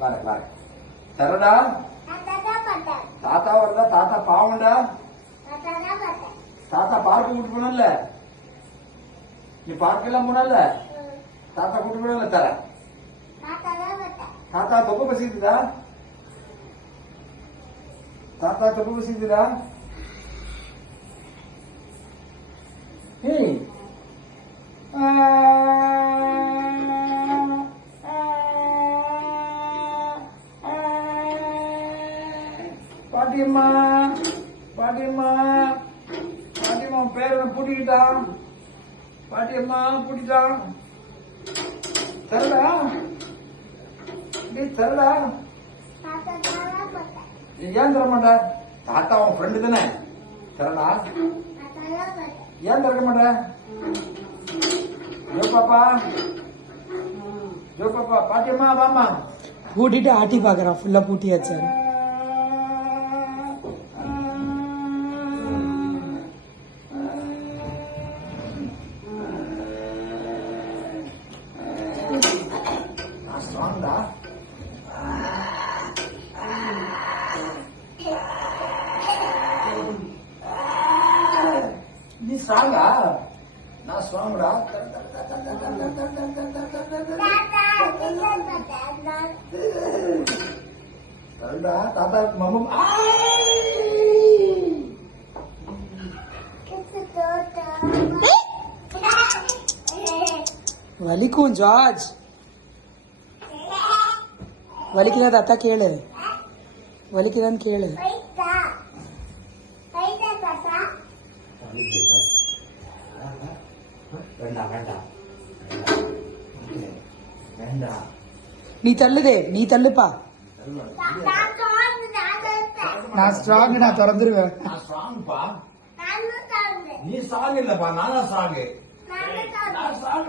வர தரடா. தாத்தா வருதா? தாத்தா பாவம்டா. தாத்தா பார்க்க கூட்டு போனல, நீ பார்க்கலாம் போனல, தாத்தா கூட்டு போனல. தர தாத்தா தொப்ப பசிக்குதா? தாத்தா தொப்ப பசிக்குதா? ஏய் பாட்டியம்மா பாட்டியம்மா பாட்டியம்மா பேரனை பூட்டிக்கிட்டான். பாட்டியம்மா பூட்டிட்டான். தரடா தரடா. ஏன் தர மாட்ட? தாத்தா உன் ஃப்ரெண்டு தானே, தரடா. ஏன் திறக்க மாட்ட? ஜோ பாப்பா ஜோ பாப்பா. பாட்டியம்மா வாமா. பூட்டிட்டு ஆட்டி பாக்குறான். ஃபுல்லா பூட்டியாச்சு. ஸ்ட்ராங்கா? நீ ஸ்ட்ராங்கா? நான் ஸ்ட்ராங்கடா. தாத்தா மம்மம் வலிக்கும் ஜார்ஜ். வலிக்குதா தாத்தா? கேளு. வலிக்குதான்னு கேளு. வேண்டாம் வேண்டாம் வேண்டாம். நீ தள்ளுதே, நீ தள்ளுப்பா. நான் ஸ்ட்ராங், நான் திறந்துருவேன். நான் ஸ்ட்ராங்ப்பா. நீ ஸ்ட்ராங் இல்லப்பா, நான் தான் ஸ்ட்ராங். நான் ஸ்ட்ராங்.